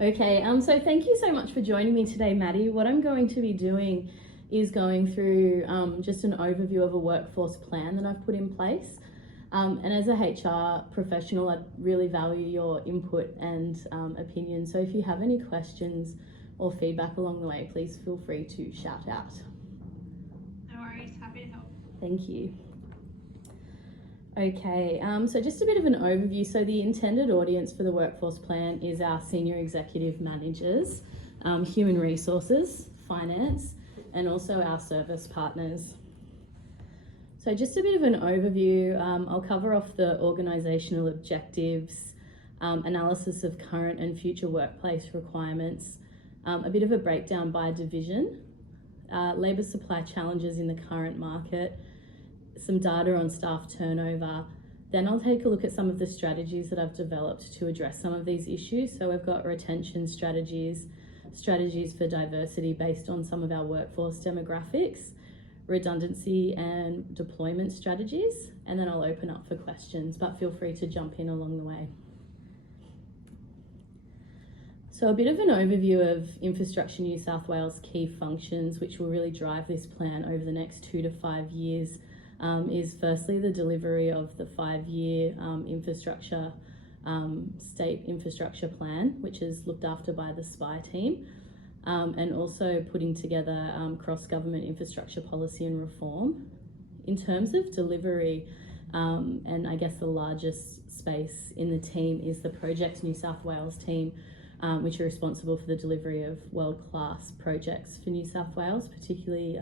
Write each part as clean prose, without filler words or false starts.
Okay, so thank you so much for joining me today, Maddie. What I'm going to be doing is going through just an overview of a workforce plan that I've put in place. And as a HR professional, I'd really value your input and opinion. So if you have any questions or feedback along the way, please feel free to shout out. No worries, happy to help. Thank you. Okay, so just a bit of an overview. So the intended audience for the workforce plan is our senior executive managers, human resources, finance, and also our service partners. So just a bit of an overview. I'll cover off the organisational objectives, analysis of current and future workplace requirements, a bit of a breakdown by division, labour supply challenges in the current market, some data on staff turnover. Then I'll take a look at some of the strategies that I've developed to address some of these issues. So we've got retention strategies for diversity based on some of our workforce demographics, redundancy and deployment strategies, and then I'll open up for questions, but feel free to jump in along the way. So a bit of an overview of Infrastructure New South Wales key functions which will really drive this plan over the next 2 to 5 years. Is firstly the delivery of the 5-year state infrastructure plan, which is looked after by the SPI team, and also putting together cross-government infrastructure policy and reform. In terms of delivery, and I guess the largest space in the team is the Projects New South Wales team, which are responsible for the delivery of world-class projects for New South Wales, particularly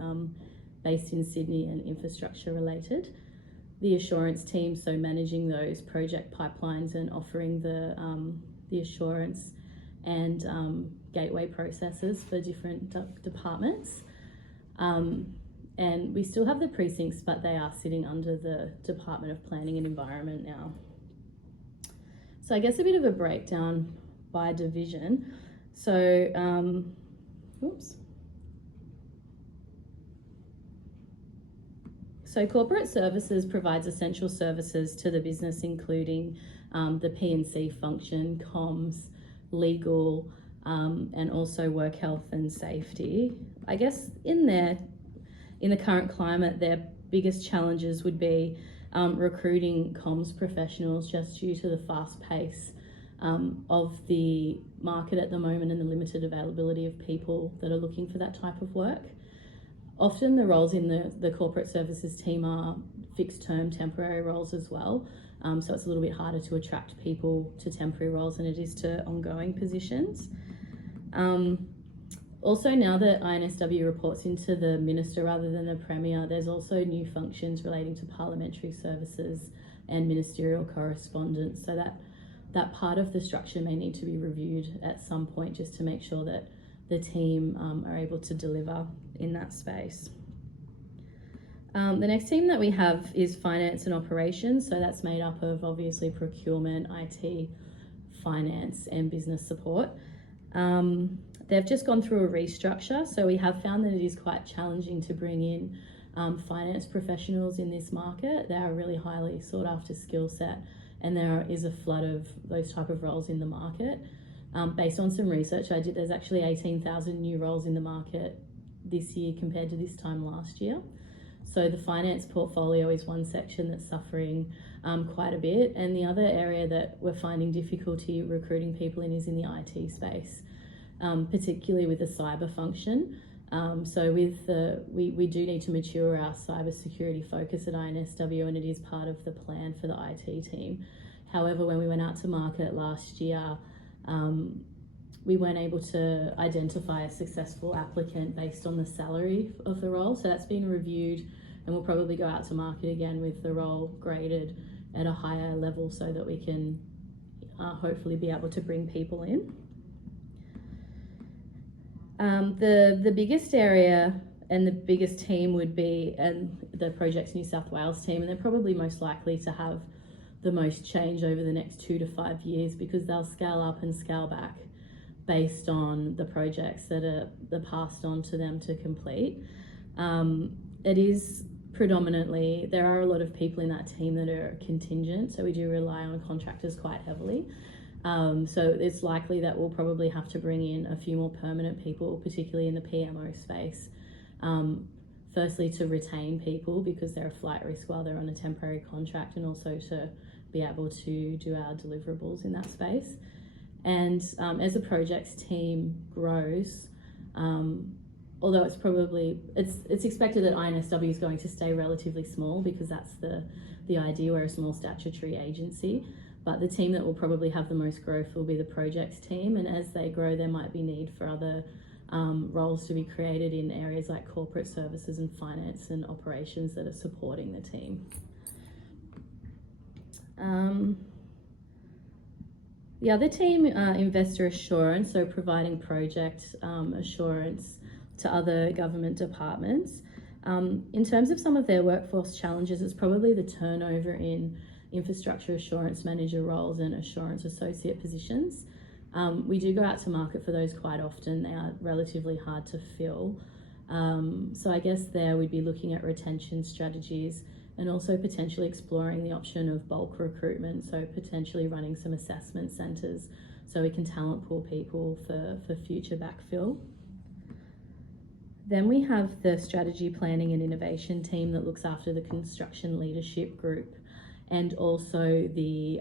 based in Sydney and infrastructure related. The assurance team, so managing those project pipelines and offering the assurance and gateway processes for different departments. And we still have the precincts, but they are sitting under the Department of Planning and Environment now. So I guess a bit of a breakdown by division. So, So corporate services provides essential services to the business, including the P&C function, comms, legal, and also work health and safety. I guess in the current climate, their biggest challenges would be recruiting comms professionals just due to the fast pace of the market at the moment and the limited availability of people that are looking for that type of work. Often the roles in the corporate services team are fixed term temporary roles as well. So it's a little bit harder to attract people to temporary roles than it is to ongoing positions. Also, now that INSW reports into the Minister rather than the Premier, there's also new functions relating to parliamentary services and ministerial correspondence. So that part of the structure may need to be reviewed at some point just to make sure that the team are able to deliver in that space. The next team that we have is finance and operations. So that's made up of obviously procurement, IT, finance and business support. They've just gone through a restructure. So we have found that it is quite challenging to bring in finance professionals in this market. They are a really highly sought after skill set and there is a flood of those type of roles in the market. Based on some research I did, there's actually 18,000 new roles in the market this year compared to this time last year. So the finance portfolio is one section that's suffering quite a bit, and the other area that we're finding difficulty recruiting people in is in the IT space, particularly with the cyber function. So we do need to mature our cyber security focus at INSW, and it is part of the plan for the IT team. However, when we went out to market last year, we weren't able to identify a successful applicant based on the salary of the role. So that's been reviewed and we'll probably go out to market again with the role graded at a higher level so that we can hopefully be able to bring people in. The biggest area and the biggest team would be the Projects New South Wales team, and they're probably most likely to have the most change over the next 2 to 5 years because they'll scale up and scale back based on the projects that are passed on to them to complete. It is predominantly, there are a lot of people in that team that are contingent, so we do rely on contractors quite heavily. So it's likely that we'll probably have to bring in a few more permanent people, particularly in the PMO space. Firstly, to retain people because they're a flight risk while they're on a temporary contract, and also to be able to do our deliverables in that space. And as the projects team grows, although it's expected that INSW is going to stay relatively small because that's the idea. We're a small statutory agency, but the team that will probably have the most growth will be the projects team, and as they grow there might be need for other roles to be created in areas like corporate services and finance and operations that are supporting the team. The other team, investor assurance, so providing project assurance to other government departments. In terms of some of their workforce challenges, it's probably the turnover in infrastructure assurance manager roles and assurance associate positions. We do go out to market for those quite often. They are relatively hard to fill. So I guess there we'd be looking at retention strategies and also potentially exploring the option of bulk recruitment, so potentially running some assessment centres so we can talent pool people for future backfill. Then we have the strategy planning and innovation team that looks after the construction leadership group and also the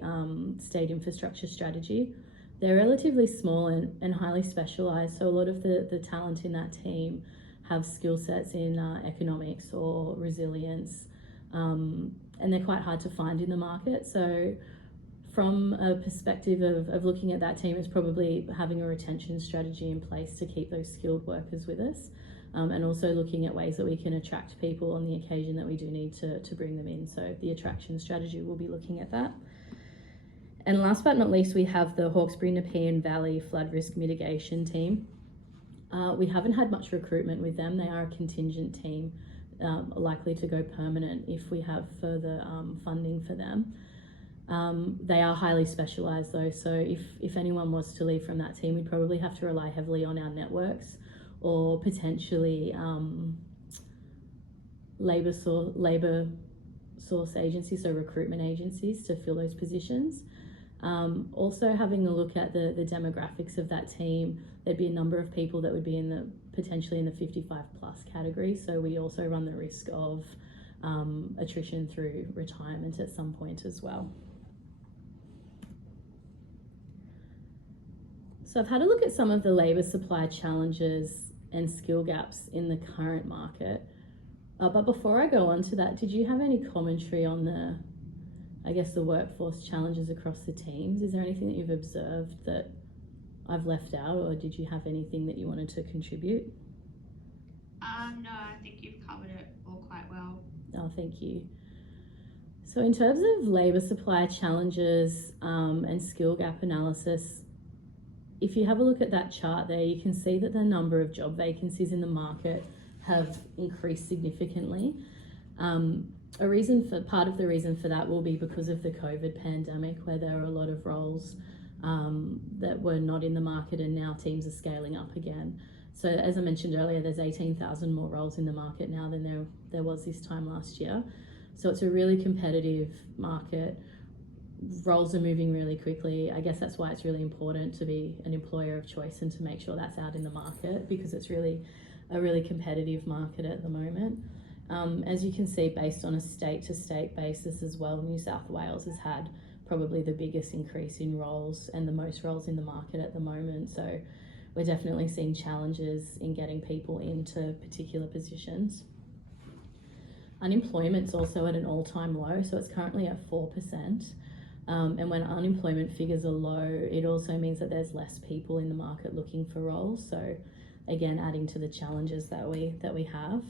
state infrastructure strategy. They're relatively small and highly specialised, so a lot of the talent in that team have skill sets in economics or resilience, and they're quite hard to find in the market. So from a perspective of looking at that team, is probably having a retention strategy in place to keep those skilled workers with us, and also looking at ways that we can attract people on the occasion that we do need to bring them in. So the attraction strategy will be looking at that. And last but not least, we have the Hawkesbury Nepean Valley Flood Risk Mitigation Team. We haven't had much recruitment with them. They are a contingent team, likely to go permanent if we have further funding for them. They are highly specialised though, so if anyone was to leave from that team, we'd probably have to rely heavily on our networks or potentially labour source agencies, so recruitment agencies to fill those positions. Also having a look at the demographics of that team, there'd be a number of people that would be potentially in the 55 plus category, so we also run the risk of attrition through retirement at some point as well. So I've had a look at some of the labour supply challenges and skill gaps in the current market. But before I go on to that, did you have any commentary on the workforce challenges across the teams? Is there anything that you've observed that I've left out, or did you have anything that you wanted to contribute? No, I think you've covered it all quite well. Oh, thank you. So in terms of labour supply challenges and skill gap analysis, if you have a look at that chart there, you can see that the number of job vacancies in the market have increased significantly. Part of the reason for that will be because of the COVID pandemic, where there are a lot of roles that were not in the market, and now teams are scaling up again. So as I mentioned earlier, there's 18,000 more roles in the market now than there was this time last year. So it's a really competitive market. Roles are moving really quickly. I guess that's why it's really important to be an employer of choice and to make sure that's out in the market, because it's really a really competitive market at the moment. As you can see, based on a state-to-state basis as well, New South Wales has had probably the biggest increase in roles and the most roles in the market at the moment. So we're definitely seeing challenges in getting people into particular positions. Unemployment's also at an all-time low, so it's currently at 4%. And when unemployment figures are low, it also means that there's less people in the market looking for roles. So again, adding to the challenges that we have.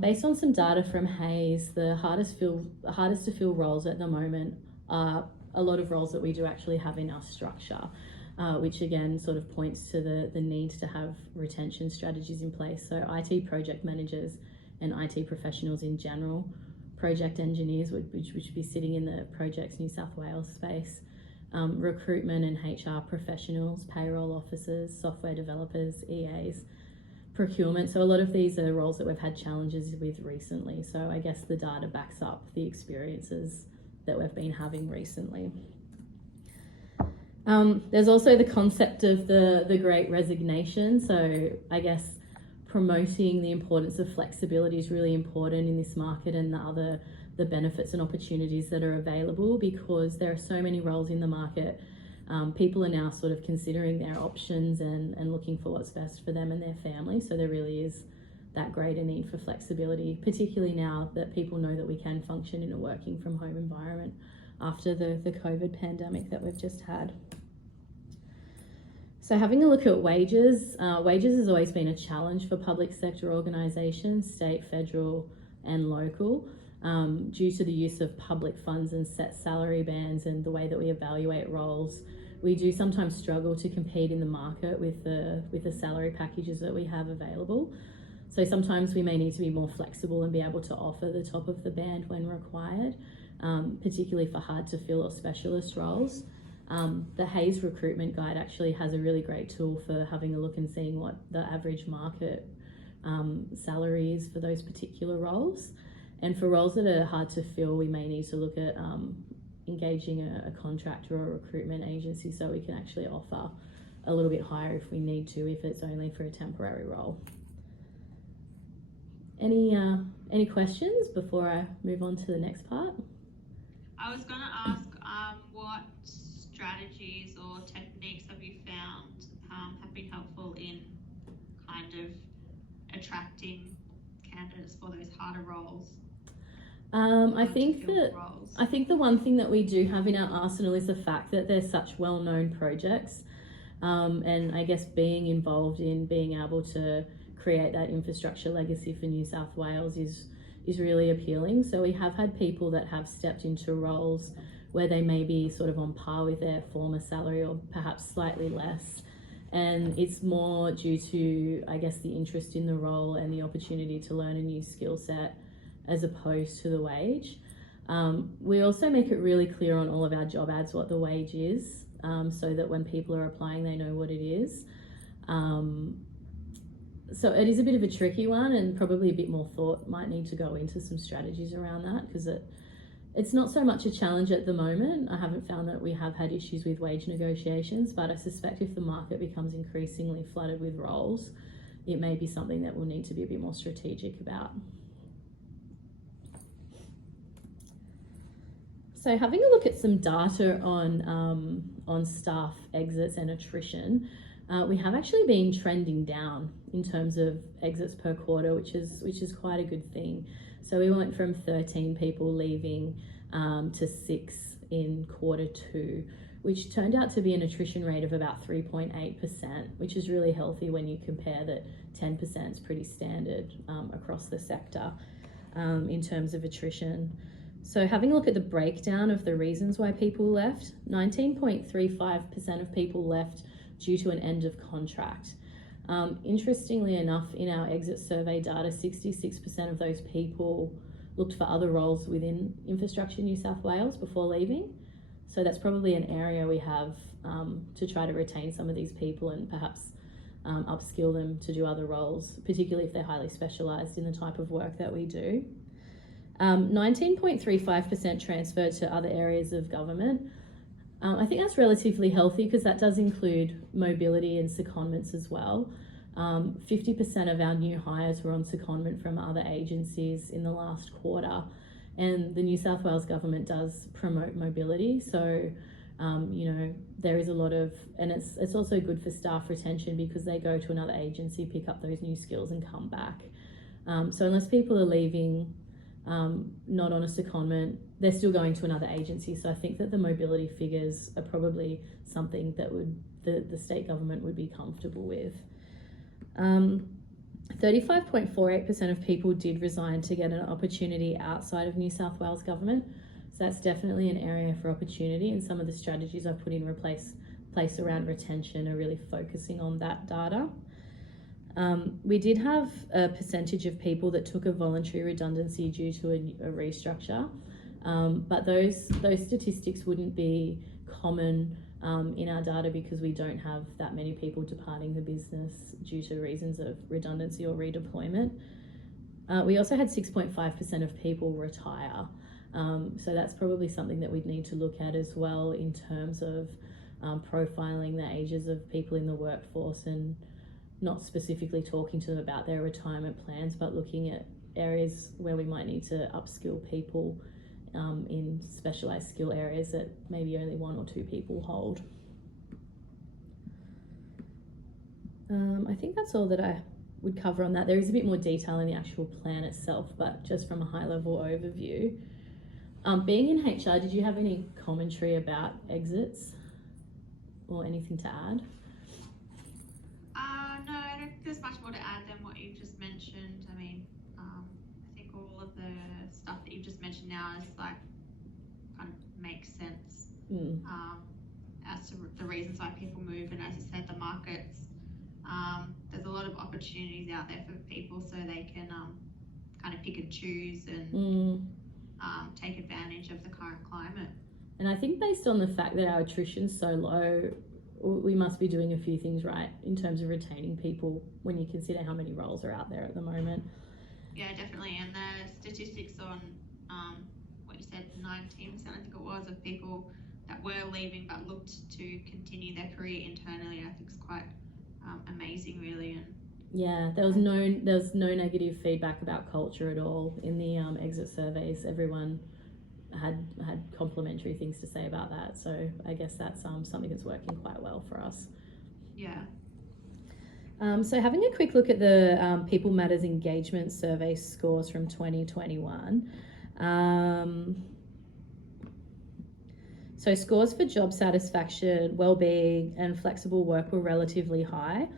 Based on some data from Hays, the hardest to fill roles at the moment are a lot of roles that we do actually have in our structure, which again sort of points to the need to have retention strategies in place. So IT project managers and IT professionals in general, project engineers, which would be sitting in the Projects New South Wales space, recruitment and HR professionals, payroll officers, software developers, EAs, procurement. So a lot of these are roles that we've had challenges with recently. So I guess the data backs up the experiences that we've been having recently. There's also the concept of the Great Resignation. So I guess promoting the importance of flexibility is really important in this market, and the benefits and opportunities that are available, because there are so many roles in the market. People are now sort of considering their options and looking for what's best for them and their family. So there really is that greater need for flexibility, particularly now that people know that we can function in a working from home environment after the COVID pandemic that we've just had. So having a look at wages, wages has always been a challenge for public sector organisations, state, federal and local, due to the use of public funds and set salary bands and the way that we evaluate roles. We do sometimes struggle to compete in the market with the salary packages that we have available. So sometimes we may need to be more flexible and be able to offer the top of the band when required, particularly for hard to fill or specialist roles. The Hayes Recruitment Guide actually has a really great tool for having a look and seeing what the average market salary is for those particular roles. And for roles that are hard to fill, we may need to look at engaging a contractor or a recruitment agency, so we can actually offer a little bit higher if we need to, if it's only for a temporary role. Any questions before I move on to the next part? I was going to ask what strategies or techniques have you found have been helpful in kind of attracting candidates for those harder roles? I think the one thing that we do have in our arsenal is the fact that there's such well-known projects, and I guess being involved in being able to create that infrastructure legacy for New South Wales is really appealing. So we have had people that have stepped into roles where they may be sort of on par with their former salary or perhaps slightly less. And it's more due to, I guess, the interest in the role and the opportunity to learn a new skill set as opposed to the wage. We also make it really clear on all of our job ads what the wage is, so that when people are applying, they know what it is. So it is a bit of a tricky one, and probably a bit more thought might need to go into some strategies around that, because it's not so much a challenge at the moment. I haven't found that we have had issues with wage negotiations, but I suspect if the market becomes increasingly flooded with roles, it may be something that we'll need to be a bit more strategic about. So having a look at some data on staff exits and attrition, we have actually been trending down in terms of exits per quarter, which is quite a good thing. So we went from 13 people leaving to 6 in Q2, which turned out to be an attrition rate of about 3.8%, which is really healthy when you compare that 10% is pretty standard across the sector in terms of attrition. So having a look at the breakdown of the reasons why people left, 19.35% of people left due to an end of contract. Interestingly enough, in our exit survey data, 66% of those people looked for other roles within Infrastructure New South Wales before leaving. So that's probably an area we have to try to retain some of these people and perhaps upskill them to do other roles, particularly if they're highly specialised in the type of work that we do. 19.35% transferred to other areas of government. I think that's relatively healthy because that does include mobility and secondments as well. 50% of our new hires were on secondment from other agencies in the last quarter, and the New South Wales government does promote mobility. So, there is a lot of, and it's also good for staff retention because they go to another agency, pick up those new skills and come back. So unless people are leaving not on a secondment, they're still going to another agency. So I think that the mobility figures are probably something that the state government would be comfortable with. 35.48% of people did resign to get an opportunity outside of New South Wales government. So that's definitely an area for opportunity, and some of the strategies I've put in place around retention are really focusing on that data. We did have a percentage of people that took a voluntary redundancy due to a restructure, but those statistics wouldn't be common in our data because we don't have that many people departing the business due to reasons of redundancy or redeployment. We also had 6.5% of people retire, so that's probably something that we'd need to look at as well in terms of profiling the ages of people in the workforce and not specifically talking to them about their retirement plans, but looking at areas where we might need to upskill people in specialised skill areas that maybe only 1 or 2 people hold. I think that's all that I would cover on that. There is a bit more detail in the actual plan itself, but just from a high level overview. Being in HR, did you have any commentary about exits or anything to add? No, I don't think there's much more to add than what you've just mentioned. I mean, I think all of the stuff that you've just mentioned now is like kind of makes sense as to the reasons why people move, and as I said, the markets. There's a lot of opportunities out there for people, so they can kind of pick and choose and take advantage of the current climate. And I think based on the fact that our attrition's so low, we must be doing a few things right in terms of retaining people when you consider how many roles are out there at the moment. Yeah, definitely. And the statistics on what you said, 19%, I think it was, of people that were leaving but looked to continue their career internally, I think is quite amazing, really. And yeah, there was no negative feedback about culture at all in the exit surveys. Everyone had complimentary things to say about that, so I guess that's something that's working quite well for us. Yeah. So having a quick look at the People Matters Engagement Survey scores from 2021. So scores for job satisfaction, well-being and flexible work were relatively high.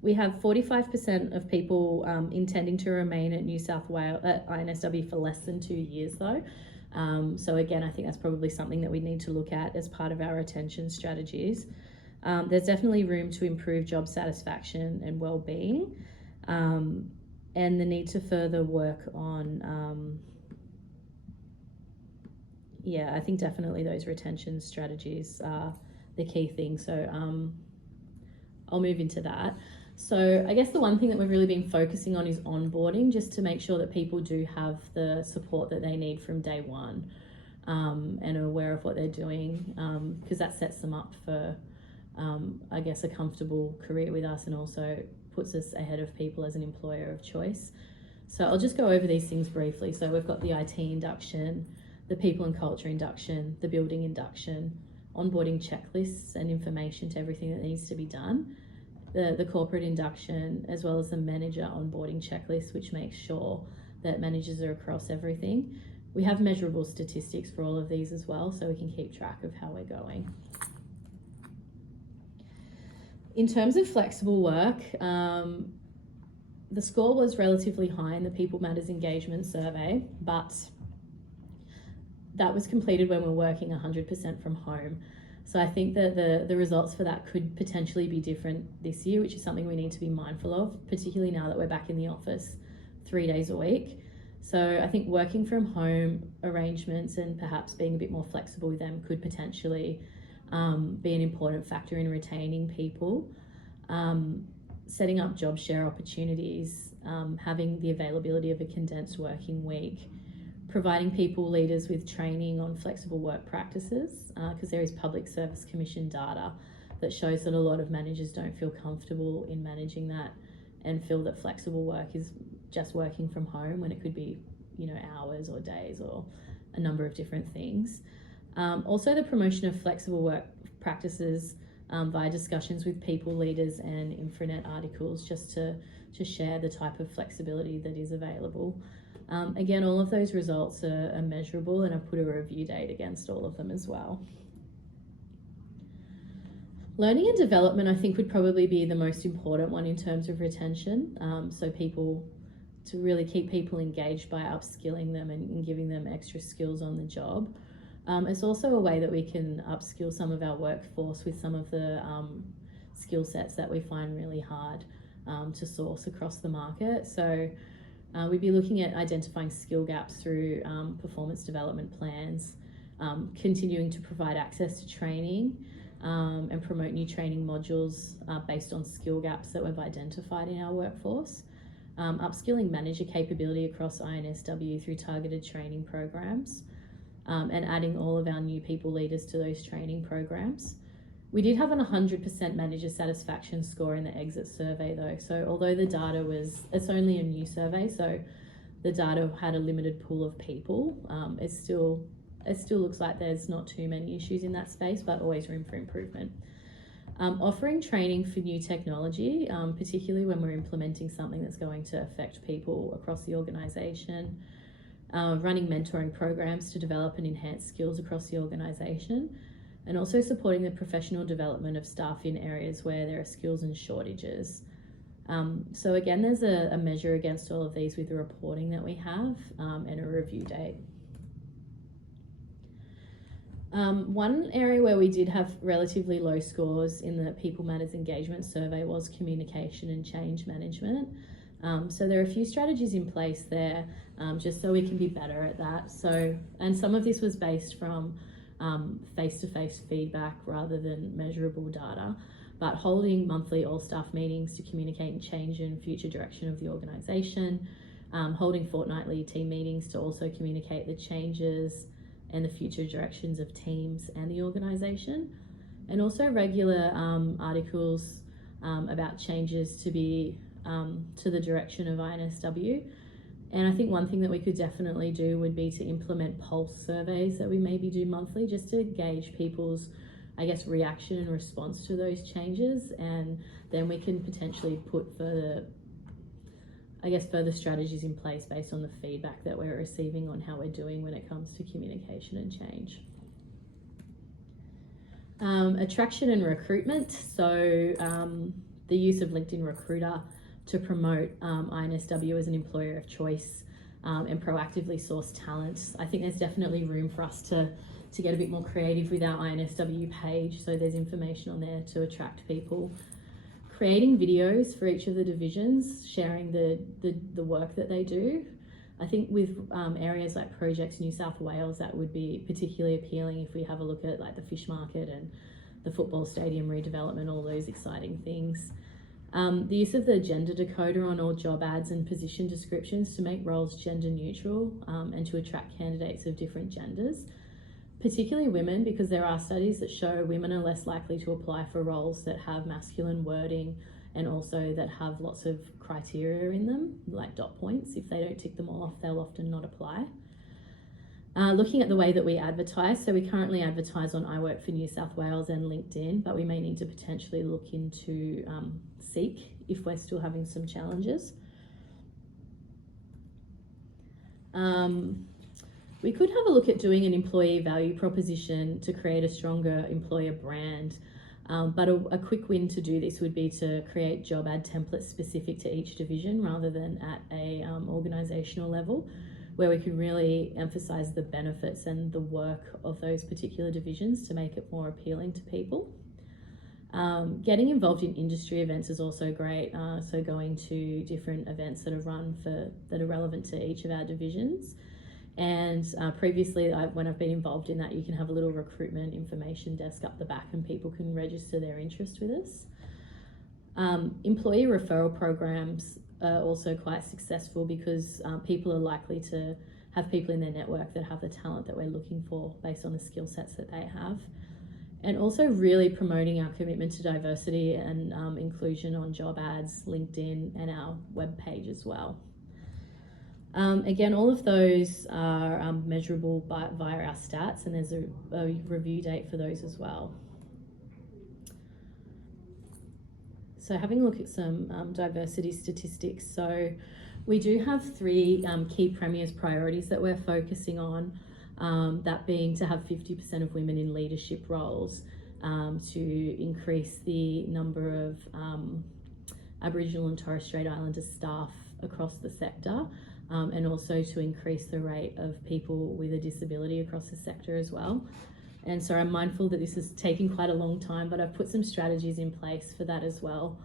We have 45% of people intending to remain at New South Wales, at INSW for less than 2 years though. So again, I think that's probably something that we need to look at as part of our retention strategies. There's definitely room to improve job satisfaction and well-being, and the need to further work on, I think definitely those retention strategies are the key thing. So I'll move into that. So I guess the one thing that we've really been focusing on is onboarding, just to make sure that people do have the support that they need from day one, and are aware of what they're doing, because that sets them up for, I guess, a comfortable career with us, and also puts us ahead of people as an employer of choice. So I'll just go over these things briefly. So we've got the IT induction, the people and culture induction, the building induction, onboarding checklists and information to everything that needs to be done, the corporate induction, as well as the manager onboarding checklist, which makes sure that managers are across everything. We have measurable statistics for all of these as well, so we can keep track of how we're going. In terms of flexible work, the score was relatively high in the People Matters Engagement Survey, but that was completed when we're working 100% from home. So I think that the results for that could potentially be different this year, which is something we need to be mindful of, particularly now that we're back in the office 3 days a week. So I think working from home arrangements and perhaps being a bit more flexible with them could potentially be an important factor in retaining people. Setting up job share opportunities, having the availability of a condensed working week, providing people leaders with training on flexible work practices, because there is Public Service Commission data that shows that a lot of managers don't feel comfortable in managing that and feel that flexible work is just working from home when it could be, hours or days or a number of different things. Also the promotion of flexible work practices via discussions with people leaders and intranet articles, just to share the type of flexibility that is available. Again, all of those results are measurable, and I've put a review date against all of them as well. Learning and development, I think, would probably be the most important one in terms of retention. So to really keep people engaged by upskilling them and giving them extra skills on the job. It's also a way that we can upskill some of our workforce with some of the skill sets that we find really hard to source across the market. So we'd be looking at identifying skill gaps through performance development plans, continuing to provide access to training, and promote new training modules based on skill gaps that we've identified in our workforce. Upskilling manager capability across INSW through targeted training programs. and adding all of our new people leaders to those training programs. We did have an 100% manager satisfaction score in the exit survey though. So although the data it's only a new survey, so the data had a limited pool of people, it still looks like there's not too many issues in that space, but always room for improvement. Offering training for new technology, particularly when we're implementing something that's going to affect people across the organisation. Running mentoring programs to develop and enhance skills across the organisation, and also supporting the professional development of staff in areas where there are skills and shortages. So again, there's a measure against all of these with the reporting that we have and a review date. One area where we did have relatively low scores in the People Matters Engagement Survey was communication and change management. So there are a few strategies in place there, just so we can be better at that. And some of this was based from face-to-face feedback rather than measurable data, but holding monthly all-staff meetings to communicate and change in future direction of the organisation, holding fortnightly team meetings to also communicate the changes and the future directions of teams and the organisation, and also regular articles about changes to be to the direction of INSW. And I think one thing that we could definitely do would be to implement pulse surveys that we maybe do monthly, just to gauge people's, I guess, reaction and response to those changes, and then we can potentially put further strategies in place based on the feedback that we're receiving on how we're doing when it comes to communication and change. Attraction and recruitment. So the use of LinkedIn Recruiter to promote INSW as an employer of choice and proactively source talent. I think there's definitely room for us to get a bit more creative with our INSW page, so there's information on there to attract people. Creating videos for each of the divisions, sharing the work that they do. I think with areas like Projects New South Wales, that would be particularly appealing if we have a look at like the fish market and the football stadium redevelopment, all those exciting things. The use of the gender decoder on all job ads and position descriptions to make roles gender neutral and to attract candidates of different genders, particularly women, because there are studies that show women are less likely to apply for roles that have masculine wording and also that have lots of criteria in them, like dot points. If they don't tick them all off, they'll often not apply. Looking at the way that we advertise, so we currently advertise on I Work for New South Wales and LinkedIn, but we may need to potentially look into Seek if we're still having some challenges. We could have a look at doing an employee value proposition to create a stronger employer brand, but a quick win to do this would be to create job ad templates specific to each division rather than at a organisational level, where we can really emphasise the benefits and the work of those particular divisions to make it more appealing to people. Getting involved in industry events is also great, so going to different events that are relevant to each of our divisions. And previously, when I've been involved in that, you can have a little recruitment information desk up the back and people can register their interest with us. Employee referral programs are also quite successful because people are likely to have people in their network that have the talent that we're looking for based on the skill sets that they have. And also really promoting our commitment to diversity and inclusion on job ads, LinkedIn, and our webpage as well. Again, all of those are measurable via our stats, and there's a review date for those as well. So having a look at some diversity statistics. So we do have 3 key Premier's priorities that we're focusing on, that being to have 50% of women in leadership roles, to increase the number of Aboriginal and Torres Strait Islander staff across the sector, and also to increase the rate of people with a disability across the sector as well. And so I'm mindful that this is taking quite a long time, but I've put some strategies in place for that as well.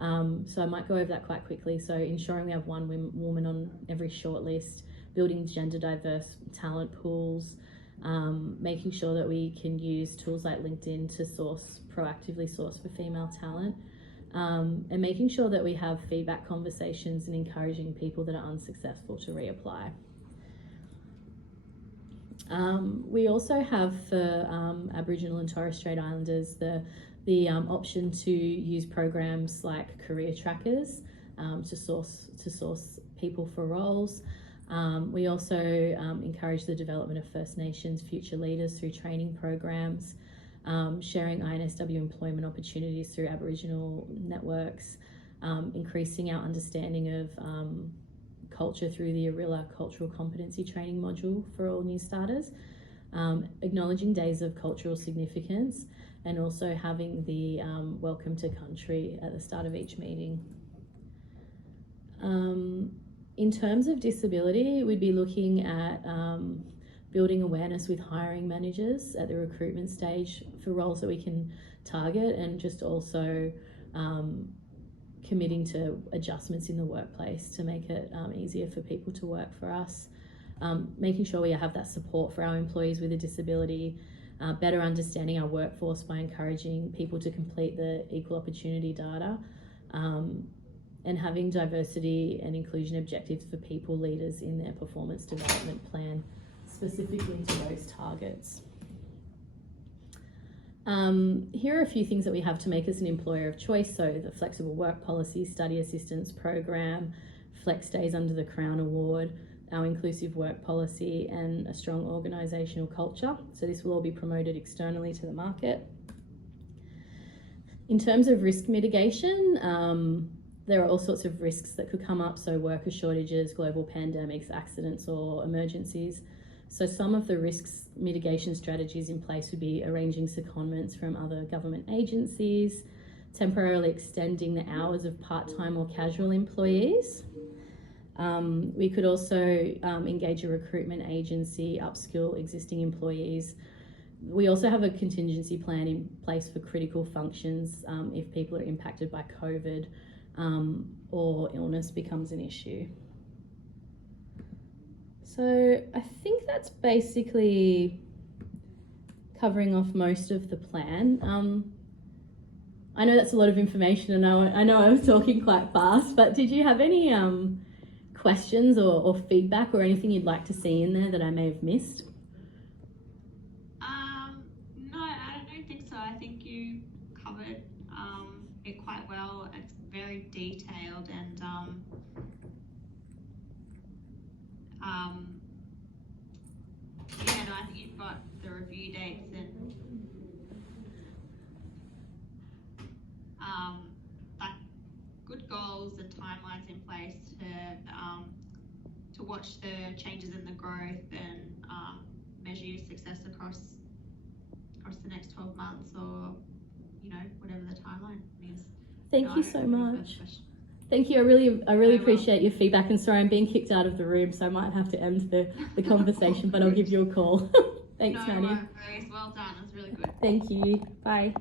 So I might go over that quite quickly. So ensuring we have one woman on every shortlist, building gender diverse talent pools, making sure that we can use tools like LinkedIn to proactively source for female talent, and making sure that we have feedback conversations and encouraging people that are unsuccessful to reapply. We also have for Aboriginal and Torres Strait Islanders the option to use programs like career trackers to source people for roles. We also encourage the development of First Nations future leaders through training programs, sharing INSW employment opportunities through Aboriginal networks, increasing our understanding of culture through the Arilla Cultural Competency Training module for all new starters, acknowledging days of cultural significance, and also having the welcome to country at the start of each meeting. In terms of disability, we'd be looking at building awareness with hiring managers at the recruitment stage for roles that we can target, and just also committing to adjustments in the workplace to make it easier for people to work for us. Making sure we have that support for our employees with a disability, better understanding our workforce by encouraging people to complete the equal opportunity data, and having diversity and inclusion objectives for people leaders in their performance development plan, specifically to those targets. Here are a few things that we have to make us an employer of choice. So the flexible work policy, study assistance program, flex days under the Crown Award, our inclusive work policy, and a strong organisational culture. So this will all be promoted externally to the market. In terms of risk mitigation, there are all sorts of risks that could come up. So worker shortages, global pandemics, accidents or emergencies. So some of the risks mitigation strategies in place would be arranging secondments from other government agencies, temporarily extending the hours of part-time or casual employees. We could also engage a recruitment agency, upskill existing employees. We also have a contingency plan in place for critical functions if people are impacted by COVID or illness becomes an issue. So I think that's basically covering off most of the plan. I know that's a lot of information, and I know I was talking quite fast, but did you have any questions or feedback or anything you'd like to see in there that I may have missed? No, I don't think so. I think you covered it quite well. It's very detailed, and yeah, no, I think you've got the review dates and like good goals and timelines in place to watch the changes in the growth and measure your success across the next 12 months, or whatever the timeline is. Thank you so much. Thank you. I really appreciate your feedback, and sorry I'm being kicked out of the room, so I might have to end the conversation, but I'll give you a call. Thanks, Manny. No worries. Well done. It was really good. Thank you. Bye.